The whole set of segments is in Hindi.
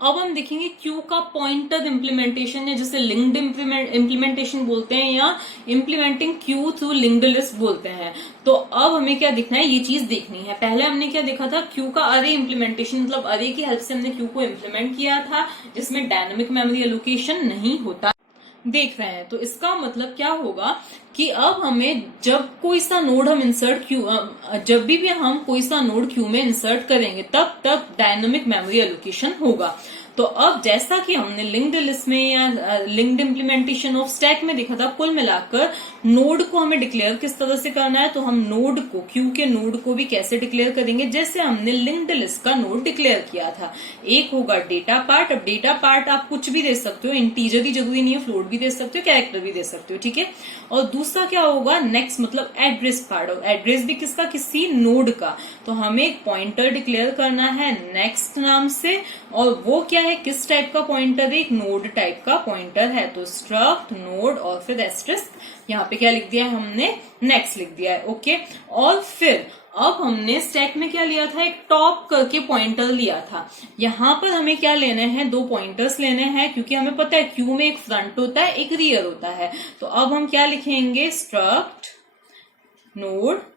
अब हम देखेंगे क्यू का पॉइंटर इम्प्लीमेंटेशन है, जिसे लिंक्ड इम्प्लीमेंटेशन बोलते हैं या implementing Q through linked list बोलते हैं। तो अब हमें क्या देखना है, ये चीज देखनी है। पहले हमने क्या देखा था, क्यू का अरे इम्प्लीमेंटेशन, मतलब अरे की हेल्प से हमने क्यू को इम्प्लीमेंट किया था, जिसमें डायनामिक मेमोरी एलोकेशन नहीं होता। देख रहे हैं, तो इसका मतलब क्या होगा कि अब हमें जब कोई सा नोड हम इंसर्ट जब भी हम कोई सा नोड क्यू में इंसर्ट करेंगे तब तक डायनामिक मेमोरी एलोकेशन होगा। तो अब जैसा कि हमने लिंक्ड लिस्ट में या लिंक्ड इम्प्लीमेंटेशन ऑफ स्टैक में देखा था, कुल मिलाकर नोड को हमें डिक्लेयर किस तरह से करना है, तो हम नोड को, क्यू के नोड को भी कैसे डिक्लेयर करेंगे, जैसे हमने लिंक्ड लिस्ट का नोड डिक्लेयर किया था। एक होगा डेटा पार्ट। अब डेटा पार्ट आप कुछ भी दे सकते हो, इंटीजर ही जरूरी नहीं है, फ्लोट भी दे सकते हो, कैरेक्टर भी दे सकते हो, ठीक है। और दूसरा क्या होगा, नेक्स्ट मतलब एड्रेस पार्ट। और एड्रेस भी किसका, किसी नोड का। तो हमें एक पॉइंटर डिक्लेयर करना है नेक्स्ट नाम से, और वो क्या है, किस टाइप का पॉइंटर है, एक नोड टाइप का पॉइंटर है। तो स्ट्रक्ट नोड और फिर एस्टेरिस्क, यहाँ पे क्या लिख दिया है हमने, नेक्स्ट लिख दिया है, ओके। और फिर अब हमने स्टैक में क्या लिया था, एक टॉप करके पॉइंटर लिया था। यहां पर हमें क्या लेने हैं, दो पॉइंटर्स लेने हैं, क्योंकि हमें पता है क्यू में एक फ्रंट होता है, एक रियर होता है। तो अब हम क्या लिखेंगे, स्ट्रक्ट नोड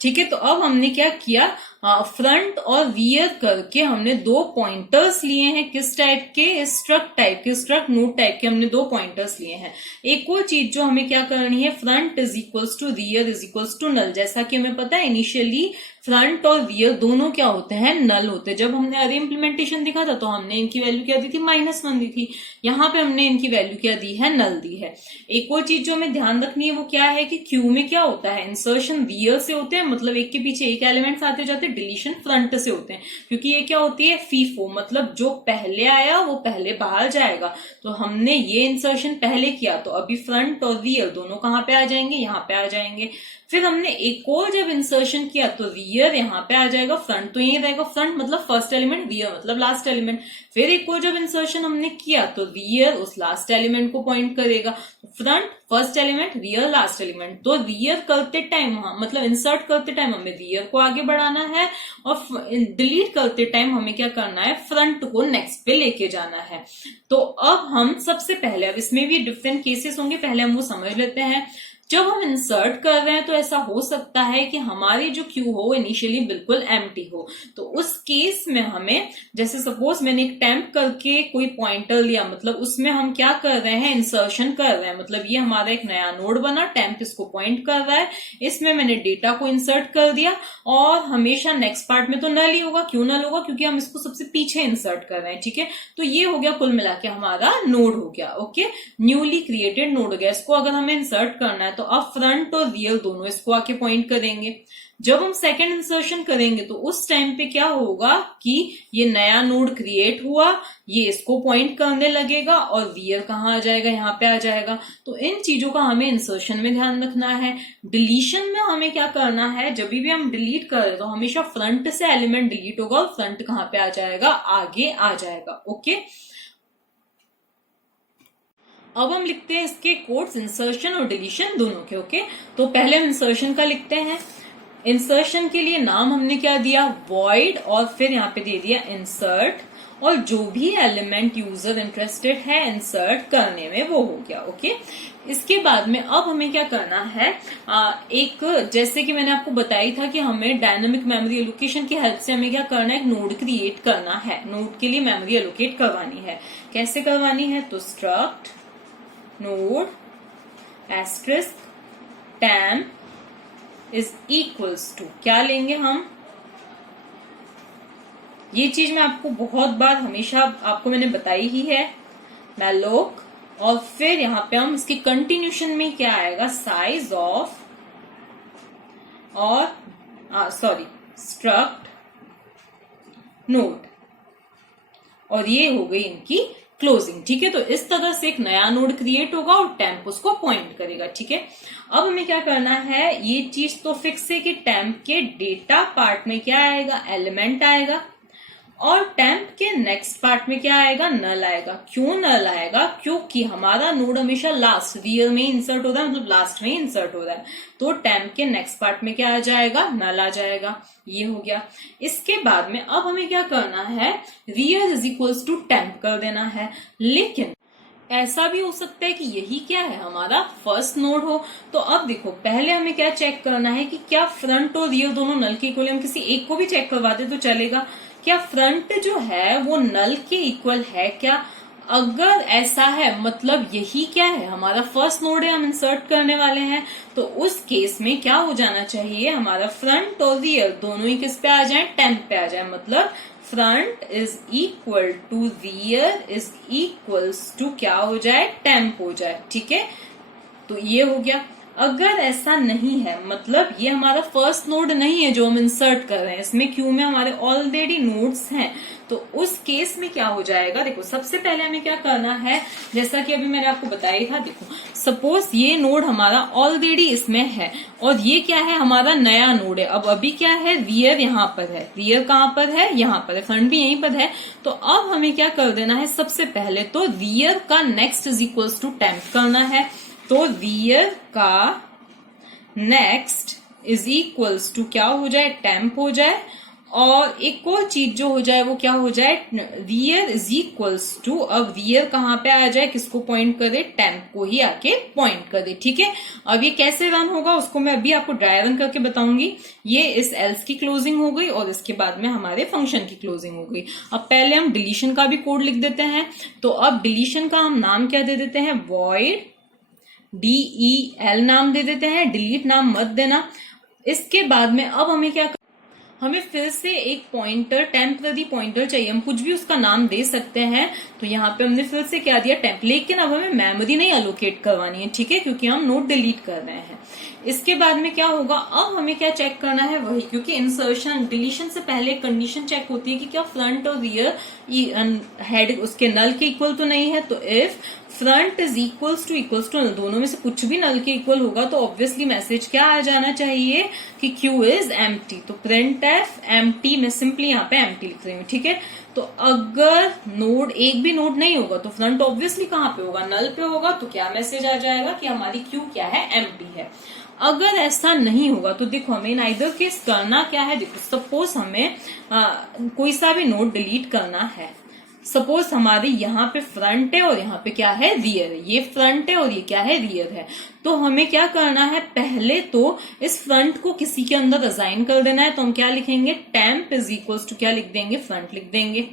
ठीक है। तो अब हमने क्या किया, फ्रंट और रियर करके हमने दो पॉइंटर्स लिए हैं, किस टाइप के, स्ट्रक्ट टाइप के, स्ट्रक्ट नोड टाइप के हमने दो पॉइंटर्स लिए हैं। एक और चीज जो हमें क्या करनी है, front is equals to rear is equals to null. जैसा कि हमें पता है इनिशियली फ्रंट और रियर दोनों क्या होते हैं, नल होते हैं। जब हमने अरे इम्प्लीमेंटेशन देखा था तो हमने इनकी वैल्यू क्या दी थी, -1 दी थी। यहाँ पे हमने इनकी वैल्यू क्या दी है, नल दी है। एक और चीज जो हमें ध्यान रखनी है वो क्या है कि क्यू में क्या होता है, इंसर्शन रियर से होते हैं, मतलब एक के पीछे एक एलिमेंट्स आते जाते, डिलीशन फ्रंट से होते हैं। क्योंकि ये क्या होती है, फीफो, मतलब जो पहले आया वो पहले बाहर जाएगा। तो हमने ये इंसर्शन पहले किया, तो अभी फ्रंट और रियर दोनों कहाँ पे आ जाएंगे, यहाँ पे आ जाएंगे। फिर हमने एक और जब इंसर्शन किया तो रियर यहाँ पे आ जाएगा, फ्रंट तो यही रहेगा, फ्रंट मतलब फर्स्ट एलिमेंट, रियर मतलब लास्ट एलिमेंट। फिर एक और जब इंसर्शन हमने किया तो रियर उस लास्ट एलिमेंट को पॉइंट करेगा, front first element, rear last element. तो रियर करते टाइम, मतलब इंसर्ट करते टाइम हमें रियर को आगे बढ़ाना है, और डिलीट करते टाइम हमें क्या करना है, फ्रंट को नेक्स्ट पे लेके जाना है। तो अब हम सबसे पहले, अब इसमें भी डिफरेंट केसेस होंगे, पहले हम वो समझ लेते हैं। जब हम इंसर्ट कर रहे हैं तो ऐसा हो सकता है कि हमारी जो क्यू हो इनिशियली बिल्कुल एम्प्टी हो। तो उस केस में हमें, जैसे सपोज मैंने एक टेम्प करके कोई पॉइंटर लिया, मतलब उसमें हम क्या कर रहे हैं, इंसर्शन कर रहे हैं। मतलब ये हमारा एक नया नोड बना, टेम्प इसको पॉइंट कर रहा है, इसमें मैंने डेटा को इंसर्ट कर दिया, और हमेशा नेक्स्ट पार्ट में तो नल ही होगा। क्यों नल होगा, क्योंकि हम इसको सबसे पीछे इंसर्ट कर रहे हैं, ठीक है। तो ये हो गया कुल मिला के हमारा नोड हो गया, ओके, न्यूली क्रिएटेड नोड हो गया। इसको अगर हमें इंसर्ट करना है तो अब फ्रंट और रियर दोनों इसको आके पॉइंट करेंगे। जब हम सेकंड इंसर्शन करेंगे तो उस टाइम पे क्या होगा कि ये नया नोड क्रिएट हुआ, ये इसको पॉइंट करने लगेगा, और रियर कहाँ आ जाएगा, यहाँ पे आ जाएगा। तो इन चीजों का हमें इंसर्शन में ध्यान रखना है। डिलीशन में हमें क्या करना है, जब भी हम डिलीट कर रहे तो हमेशा फ्रंट से एलिमेंट डिलीट होगा और फ्रंट कहाँ पे आ जाएगा, आगे आ जाएगा, ओके। अब हम लिखते हैं इसके कोड्स, इंसर्शन और डिलीशन दोनों के, ओके। तो पहले हम इंसर्शन का लिखते हैं। इंसर्शन के लिए नाम हमने क्या दिया, वॉइड, और फिर यहाँ पे दे दिया इंसर्ट, और जो भी एलिमेंट यूजर इंटरेस्टेड है इंसर्ट करने में वो हो गया, ओके। इसके बाद में अब हमें क्या करना है, एक, जैसे कि मैंने आपको बताई था कि हमें डायनामिक मेमोरी एलोकेशन की हेल्प से हमें क्या करना है, एक नोड क्रिएट करना है, नोड के लिए मेमोरी एलोकेट करवानी है। कैसे करवानी है, तो struct node asterisk temp is equals to, क्या लेंगे हम, ये चीज मैं आपको बहुत बार हमेशा आपको मैंने बताई ही है, मैलोक, और फिर यहाँ पे हम इसकी कंटिन्यूशन में क्या आएगा, साइज ऑफ, और सॉरी स्ट्रक्ट नोड, और ये हो गई इनकी क्लोजिंग, ठीक है। तो इस तरह से एक नया नोड क्रिएट होगा और टेम्प उसको पॉइंट करेगा, ठीक है। अब हमें क्या करना है, ये चीज तो फिक्स है कि टेम्प के डेटा पार्ट में क्या आएगा, एलिमेंट आएगा, और टेम्प के नेक्स्ट पार्ट में क्या आएगा, नल आएगा। क्यों नल आएगा, क्योंकि हमारा नोड हमेशा लास्ट रियर में इंसर्ट हो रहा है, मतलब लास्ट में इंसर्ट हो रहा है, तो टेम्प के नेक्स्ट पार्ट में क्या आ जाएगा, नल आ जाएगा। ये हो गया। इसके बाद में अब हमें क्या करना है, rear is equals to temp कर देना है। लेकिन ऐसा भी हो सकता है कि यही क्या है, हमारा फर्स्ट नोड हो। तो अब देखो, पहले हमें क्या चेक करना है कि क्या फ्रंट और रियर दोनों नल के इक्वल है। हम किसी एक को भी चेक करवाते तो चलेगा। क्या फ्रंट जो है वो नल के इक्वल है क्या? अगर ऐसा है, मतलब यही क्या है, हमारा फर्स्ट नोड है, हम इंसर्ट करने वाले हैं, तो उस केस में क्या हो जाना चाहिए, हमारा फ्रंट और रियर दोनों ही किस पे आ जाए, टेम्प पे आ जाए। मतलब front is equal to rear is equals to क्या हो जाए, टेम्प हो जाए। ठीक है, तो ये हो गया। अगर ऐसा नहीं है, मतलब ये हमारा फर्स्ट नोड नहीं है जो हम इंसर्ट कर रहे हैं, इसमें क्यू में हमारे ऑलरेडी नोड्स हैं, तो उस केस में क्या हो जाएगा, देखो सबसे पहले हमें क्या करना है, जैसा कि अभी मैंने आपको बताया था। देखो सपोज ये नोड हमारा ऑलरेडी इसमें है और ये क्या है, हमारा नया नोड है। अब अभी क्या है, रियर यहाँ पर है, रियर कहाँ पर है, यहाँ पर है, फ्रंट भी यहीं पर है। तो अब हमें क्या कर देना है, सबसे पहले तो रियर का next is equals to temp करना है। तो रियर का नेक्स्ट इज इक्वल्स टू क्या हो जाए, टेम्प हो जाए। और एक और चीज जो हो जाए वो क्या हो जाए, रियर इज इक्वल्स टू, अब रियर कहाँ पे आ जाए, किसको पॉइंट करे, टेम्प को ही आके पॉइंट करे। ठीक है, अब ये कैसे रन होगा उसको मैं अभी आपको ड्राई रन करके बताऊंगी। ये इस एल्स की क्लोजिंग हो गई और इसके बाद में हमारे फंक्शन की क्लोजिंग हो गई। अब पहले हम डिलीशन का भी कोड लिख देते हैं। तो अब डिलीशन का हम नाम क्या दे देते हैं, वॉइड DEL नाम दे देते हैं, डिलीट नाम मत देना। इसके बाद में अब हमें क्या, हमें फिर से एक पॉइंटर, टेम्पररी पॉइंटर चाहिए, हम कुछ भी उसका नाम दे सकते हैं। तो यहाँ पे हमने फिर से क्या दिया, टेम्प। लेकिन अब हमें मेमोरी नहीं एलोकेट करवानी है, ठीक है, क्योंकि हम नोड डिलीट कर रहे हैं। इसके बाद में क्या होगा, अब हमें क्या चेक करना है, वही, क्योंकि इंसर्शन डिलीशन से पहले कंडीशन चेक होती है कि क्या फ्रंट और रियर हेड उसके नल के इक्वल तो नहीं है। तो if front is equals to null, दोनों में से कुछ भी नल के इक्वल होगा तो ऑब्वियसली मैसेज क्या आ जाना चाहिए कि Q इज एम्प्टी। तो प्रिंट एफ एम्प्टी, मैं सिंपली यहाँ पे एम्प्टी लिख रही हूँ। ठीक है, तो अगर नोड, एक भी नोड नहीं होगा तो फ्रंट ऑब्वियसली कहाँ पे होगा, नल पे होगा। तो क्या मैसेज आ जाएगा कि हमारी Q क्या है, एम्प्टी है। अगर ऐसा नहीं होगा तो देखो हमें इन आइदर केस करना क्या है। देखो सपोज हमें कोई सा भी नोड डिलीट करना है। सपोज हमारे यहाँ पे फ्रंट है और यहाँ पे क्या है, रियर है। ये फ्रंट है और ये क्या है, रियर है। तो हमें क्या करना है, पहले तो इस फ्रंट को किसी के अंदर असाइन कर देना है। तो हम क्या लिखेंगे, टेम्प इज इक्वल्स टू क्या लिख देंगे, फ्रंट लिख देंगे।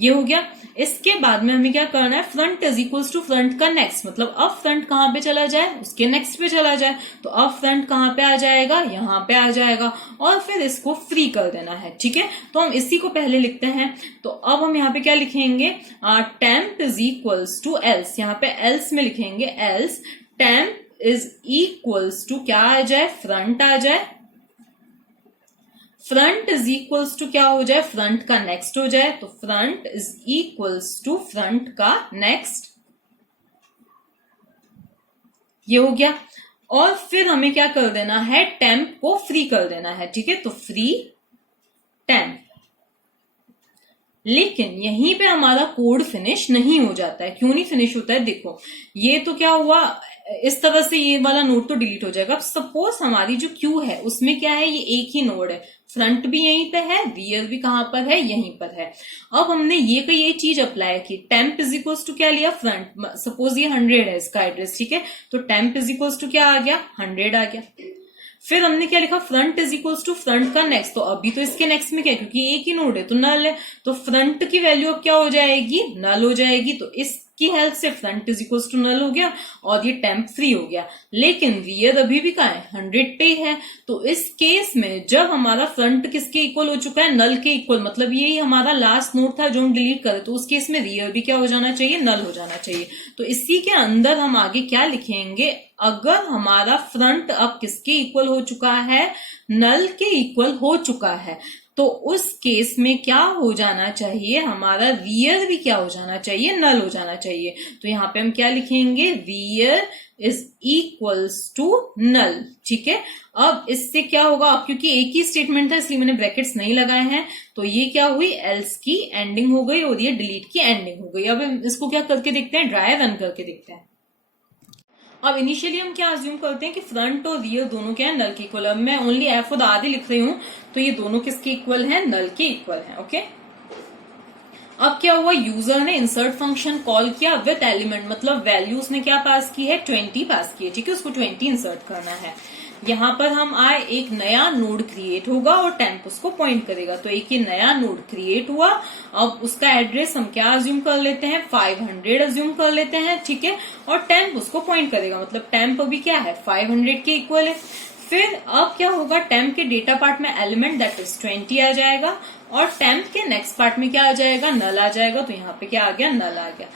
ये हो गया। इसके बाद में हमें क्या करना है, front is equals to front का नेक्स्ट, मतलब अब फ्रंट कहाँ पे चला जाए, उसके नेक्स्ट पे चला जाए। तो अब फ्रंट कहाँ पे आ जाएगा, यहाँ पे आ जाएगा। और फिर इसको फ्री कर देना है। ठीक है, तो हम इसी को पहले लिखते हैं। तो अब हम यहाँ पे क्या लिखेंगे, temp is equals to else. यहाँ पे एल्स में लिखेंगे else temp is equals to क्या आ जाए, फ्रंट आ जाए। फ्रंट इज इक्वल्स टू क्या हो जाए, फ्रंट का नेक्स्ट हो जाए। तो front is equals to front का नेक्स्ट, ये हो गया। और फिर हमें क्या कर देना है, टेम्प को फ्री कर देना है। ठीक है, तो फ्री टेम्प। लेकिन यहीं पे हमारा कोड फिनिश नहीं हो जाता है। क्यों नहीं फिनिश होता है, देखो ये तो क्या हुआ, इस तरह से ये वाला नोड तो डिलीट हो जाएगा। अब सपोज हमारी जो क्यू है उसमें क्या है, ये एक ही नोड है, फ्रंट भी यहीं पे है, रियर भी कहां पर है, यहीं पर है। अब हमने ये चीज अप्लाई की, टेम्प इज इक्वल्स टू क्या लिया, फ्रंट। सपोज ये 100 है इसका एड्रेस, ठीक है, तो टेम्प इज इक्वल्स टू क्या आ गया, 100 आ गया। फिर हमने क्या लिखा, front is equals to front का नेक्स्ट। तो अभी तो इसके नेक्स्ट में क्या है, क्योंकि एक ही नोड है तो नल है, तो फ्रंट की वैल्यू अब क्या हो जाएगी, नल हो जाएगी। तो इसकी हेल्प से front is equals to null हो गया और ये टेम्प फ्री हो गया। लेकिन रियर अभी भी कहाँ है, 100 पे ही है। तो इस केस में जब हमारा फ्रंट किसके इक्वल हो चुका है, नल के इक्वल, मतलब यही हमारा लास्ट नोड था जो हम डिलीट करे, तो उस केस में रियर भी क्या हो जाना चाहिए, नल हो जाना चाहिए। तो इसी के अंदर हम आगे क्या लिखेंगे, अगर हमारा फ्रंट अब किसके इक्वल हो चुका है, नल के इक्वल हो चुका है, तो उस केस में क्या हो जाना चाहिए, हमारा वियर भी क्या हो जाना चाहिए, नल हो जाना चाहिए। तो यहाँ पे हम क्या लिखेंगे, rear is equals to null. ठीक है, अब इससे क्या होगा, अब क्योंकि एक ही स्टेटमेंट था इसलिए मैंने ब्रैकेट्स नहीं लगाए हैं, तो ये क्या हुई, एल्स की एंडिंग हो गई और ये डिलीट की एंडिंग हो गई। अब इसको क्या करके देखते हैं, ड्राई रन करके देखते हैं। अब इनिशियली हम क्या अज्यूम करते हैं कि फ्रंट और रियर दोनों क्या है, नल के इक्वल। अब मैं ओनली एफ और आर लिख रही हूं, तो ये दोनों किसके इक्वल हैं, नल के इक्वल हैं। ओके, अब क्या हुआ, यूजर ने इंसर्ट फंक्शन कॉल किया विथ एलिमेंट, मतलब वैल्यू उसने क्या पास की है, 20 पास की है। ठीक है, उसको 20 इंसर्ट करना है। यहां पर हम आए, एक नया नोड क्रिएट होगा और टेम्प उसको पॉइंट करेगा। तो एक ही नया नोड क्रिएट हुआ। अब उसका एड्रेस हम क्या अज्यूम कर लेते हैं, 500 अज्यूम कर लेते हैं। ठीक है, और टेम्प उसको पॉइंट करेगा, मतलब टेम्प अभी क्या है, 500 के इक्वल है। फिर अब क्या होगा, टेम्प के डेटा पार्ट में एलिमेंट दैट इज 20 आ जाएगा और टेम्प के नेक्स्ट पार्ट में क्या आ जाएगा, नल आ जाएगा। तो यहाँ पे क्या आ गया, नल आ गया।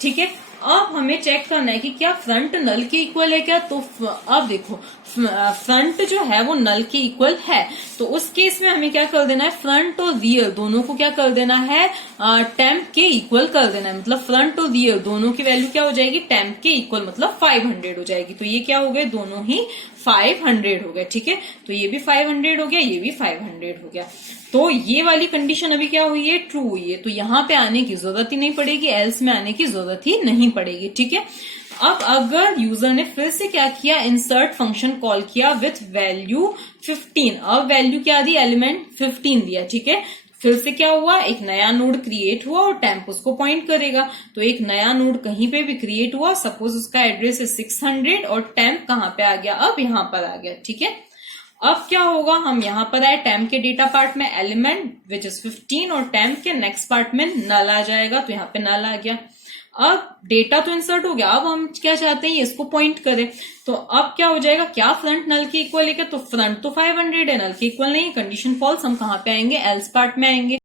ठीक है, अब हमें चेक करना है कि क्या फ्रंट नल के इक्वल है क्या। तो अब देखो, फ्रंट जो है वो नल के इक्वल है, तो उस केस में हमें क्या कर देना है, फ्रंट और रियर दोनों को क्या कर देना है, टेम्प के इक्वल कर देना है। मतलब फ्रंट और रियर दोनों की वैल्यू क्या हो जाएगी, टेम्प के इक्वल, मतलब 500 हो जाएगी। तो ये क्या हो गए, दोनों ही 500 हो गए। ठीक है, तो ये भी 500 हो गया, ये भी 500 हो गया। तो ये वाली कंडीशन अभी क्या हुई है, ट्रू हुई है। तो यहां पे आने की जरूरत ही नहीं पड़ेगी, एल्स में आने की जरूरत ही नहीं पड़ेगी। ठीक है, अब अगर यूजर ने फिर से क्या किया, इंसर्ट फंक्शन कॉल किया विथ वैल्यू 15। अब वैल्यू क्या दी, एलिमेंट 15 दिया। ठीक है, फिर से क्या हुआ, एक नया नोड क्रिएट हुआ और टेम्प उसको पॉइंट करेगा। तो एक नया नोड कहीं पे भी क्रिएट हुआ, सपोज उसका एड्रेस है 600 और टेम्प कहां पे आ गया, अब यहां पर आ गया। ठीक है, अब क्या होगा, हम यहां पर आए, टेम्प के डेटा पार्ट में एलिमेंट विच इज 15 और टेम्प के नेक्स्ट पार्ट में नल आ जाएगा। तो यहाँ पे नल आ गया। अब डेटा तो इंसर्ट हो गया, अब हम क्या चाहते हैं, इसको पॉइंट करें। तो अब क्या हो जाएगा, क्या फ्रंट नल के इक्वल है क्या, तो फ्रंट तो 500 है, नल के इक्वल नहीं, कंडीशन फॉल्स। हम कहां पे आएंगे, एल्स पार्ट में आएंगे।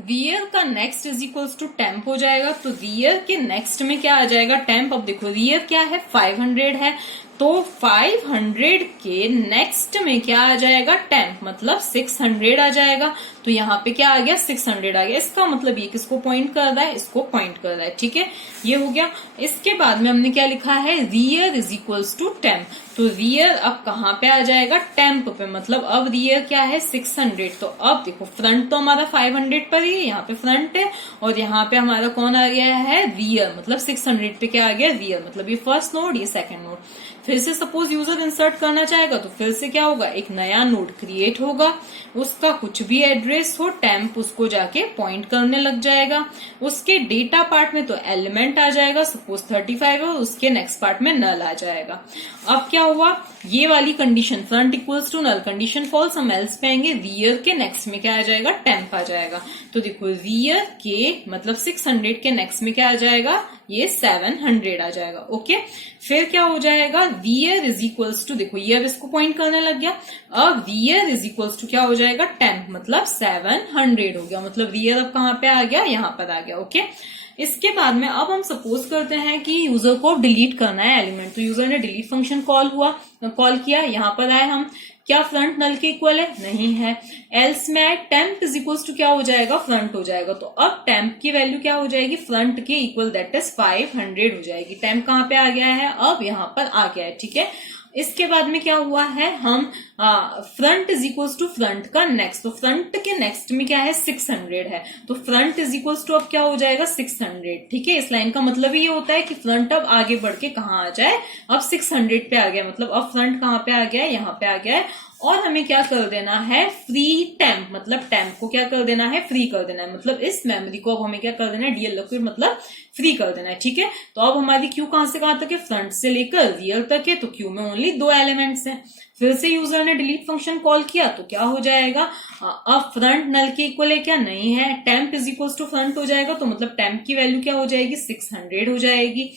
रियर का next is equals to temp हो जाएगा। तो रियर के नेक्स्ट में क्या आ जाएगा, टेम्प। अब देखो रियर क्या है, 500 है, तो 500 के नेक्स्ट में क्या आ जाएगा, टेम्प, मतलब 600 आ जाएगा। तो यहाँ पे क्या आ गया, 600 आ गया। इसका मतलब ये किसको पॉइंट कर रहा है, इसको पॉइंट कर रहा है। ठीक है, ये हो गया। इसके बाद में हमने क्या लिखा है, rear is equals to temp. तो रियर अब कहाँ पे आ जाएगा, टेम्प पे, मतलब अब रियर क्या है, 600। तो अब देखो, फ्रंट तो हमारा 500 पर ही है, यहाँ पे फ्रंट है, और यहाँ पे हमारा कौन आ गया है, रियर, मतलब 600 पे क्या आ गया, रियर, मतलब ये फर्स्ट नोड, ये सेकंड नोड। फिर से सपोज यूजर इंसर्ट करना चाहेगा, तो फिर से क्या होगा, एक नया नोड क्रिएट होगा, उसका कुछ भी एड्रेस हो, टेम्प उसको जाके पॉइंट करने लग जाएगा। उसके डेटा पार्ट में तो एलिमेंट आ जाएगा, सपोज 35 है, उसके नेक्स्ट पार्ट में नल आ जाएगा। अब क्या हुआ, ये वाली condition front equals to null, condition false, हम एल्स पे आएंगे। रियर के नेक्स्ट में क्या आ जाएगा, टेम्प आ जाएगा। तो देखो रियर के मतलब 600 के नेक्स्ट में क्या आ जाएगा, ये 700 आ जाएगा। ओके, फिर क्या हो जाएगा, रियर इज इक्वल्स टू, देखो ये अब इसको पॉइंट करने लग गया। अब रियर इज इक्वल्स टू क्या हो जाएगा, टेम्प, मतलब 700 हो गया। मतलब रियर अब कहां पे आ गया, यहां पर आ गया। ओके, इसके बाद में अब हम सपोज करते हैं कि यूजर को डिलीट करना है एलिमेंट। तो यूजर ने डिलीट फंक्शन कॉल किया, यहां पर आए हम, क्या फ्रंट नल के इक्वल है, नहीं है। एल्स में टेम्प इज इक्वल्स टू क्या हो जाएगा, फ्रंट हो जाएगा। तो अब टेम्प की वैल्यू क्या हो जाएगी, फ्रंट के इक्वल, दैट इज 500 हो जाएगी। टेम्प कहां पे आ गया है, अब यहां पर आ गया है। ठीक है, इसके बाद में क्या हुआ है, हम front is equals to front का नेक्स्ट, तो फ्रंट के नेक्स्ट में क्या है, 600 है, तो फ्रंट इज इक्वल्स टू अब क्या हो जाएगा, 600। ठीक है, इस लाइन का मतलब ये होता है कि फ्रंट अब आगे बढ़ के कहाँ आ जाए, अब 600 पे आ गया, मतलब अब फ्रंट कहाँ पे आ गया है, यहाँ पे आ गया है। और हमें क्या कर देना है, फ्री टेम्प, मतलब टेम्प को क्या कर देना है, फ्री कर देना है, मतलब इस मेमोरी को अब हमें क्या कर देना है, डीएल मतलब फ्री कर देना है। ठीक है, तो अब हमारी क्यू कहां से कहां तक है, फ्रंट से लेकर रियर तक है, तो क्यू में ओनली 2 एलिमेंट्स हैं। फिर से यूजर ने डिलीट फंक्शन कॉल किया, तो क्या हो जाएगा, अब फ्रंट नल के इक्वल है क्या, नहीं है। Temp is equal to front हो जाएगा, तो मतलब टेम्प की वैल्यू क्या हो जाएगी, 600 हो जाएगी।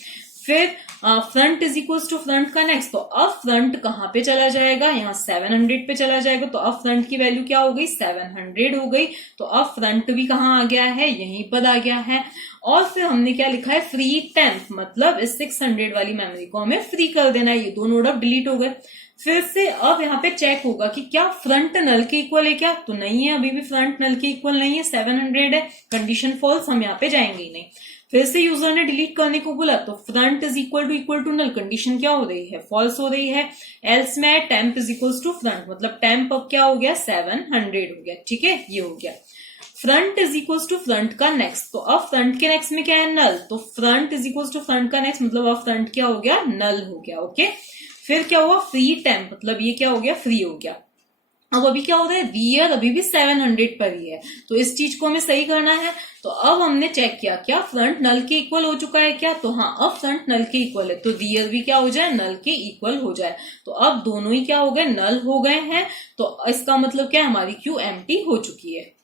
फिर front is equal to front का नेक्स्ट, तो अब फ्रंट कहां पे चला जाएगा, यहाँ 700 पे चला जाएगा। तो अब फ्रंट की वैल्यू क्या हो गई, 700 हो गई। तो अब फ्रंट भी कहाँ आ गया है, यहीं पर आ गया है। और फिर हमने क्या लिखा है, फ्री टेम्प, मतलब इस 600 वाली मेमोरी को हमें फ्री कर देना है। ये दो नोड अब डिलीट हो गए। फिर से अब यहाँ पे चेक होगा कि क्या फ्रंट नल के इक्वल है क्या, तो नहीं है, अभी भी फ्रंट नल के इक्वल नहीं है, 700 है, कंडीशन फॉल्स, हम यहाँ पे जाएंगे ही नहीं। फिर से यूजर ने डिलीट करने को बोला, तो front is equal to null, condition क्या हो रही है, फॉल्स हो रही है। एल्स में temp is equal to front, मतलब टेम्प अब क्या हो गया, 700 हो गया, ठीक है, ये हो गया। Front is equal to front का नेक्स्ट, तो अब फ्रंट के नेक्स्ट में क्या है, नल, तो front is equal to front का नेक्स्ट, मतलब अब फ्रंट क्या हो गया, नल हो गया, ओके। फिर क्या हुआ, फ्री टेम्प, मतलब ये क्या हो गया, फ्री हो गया। अब अभी क्या हो रहा है, रियर अभी भी 700 पर ही है, तो इस चीज को हमें सही करना है। तो अब हमने चेक किया क्या फ्रंट नल के इक्वल हो चुका है क्या, तो हाँ, अब फ्रंट नल के इक्वल है, तो रियर भी क्या हो जाए, नल के इक्वल हो जाए। तो अब दोनों ही क्या हो गए, नल हो गए हैं, तो इसका मतलब क्या है, हमारी क्यू एम्प्टी हो चुकी है।